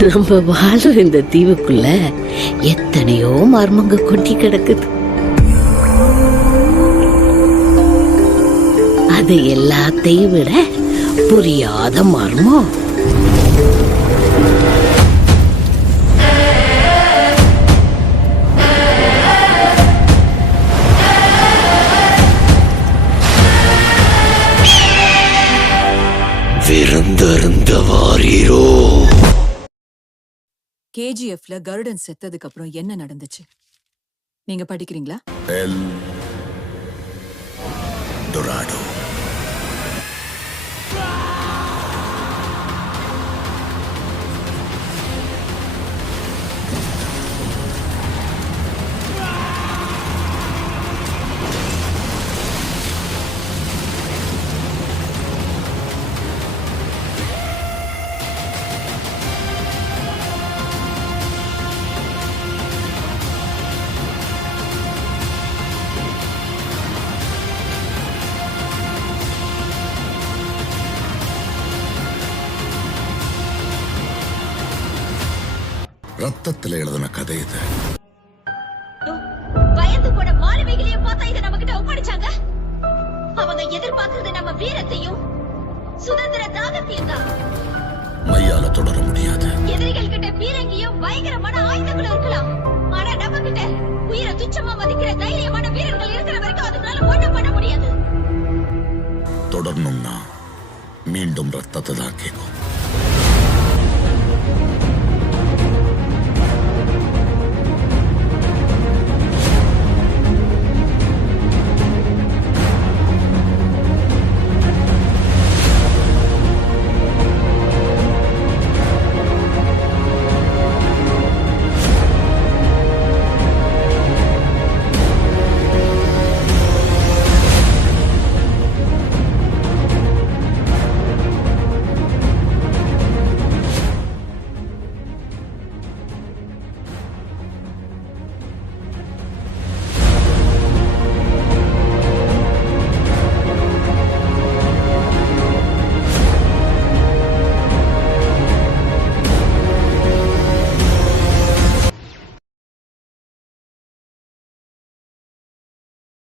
நம்ம வாழ்ற இந்த தீவுக்குள்ள எத்தனையோ மர்மங்க கொட்டி கிடக்குது. அது எல்லாத்தையும் விட புரியாத மர்மம் விருந்தருந்த வாரீரோ. கேஜிஎஃப்ல கருடன் செத்ததுக்கு அப்புறம் என்ன நடந்துச்சு நீங்க படிக்கிறீங்களா? L Dorado. ரத்தத்துல எழுதின கதை இது. பயந்து போன மாலுமிகளையும் பார்த்தா இதை நம்ம கிட்ட ஒப்படைச்சாங்க. அவங்க எதிர்பார்க்கிறது நம்ம வீரத்தையும் சுதந்திர தாகத்தையும் தான். மையால தொடர முடியாது. எதிரிகள் கிட்ட பீரங்கியும் பயங்கரமான ஆயுதங்களும் இருக்கலாம். ஆனா நம்ம கிட்ட உயிரை துச்சமா மதிக்கிற தைரியமான வீரர்கள் இருக்கிற வரைக்கும் அதனால ஒண்ணும் பண்ண முடியாது. தொடரணும்னா மீண்டும் ரத்தத்தை தான் கேட்கும்.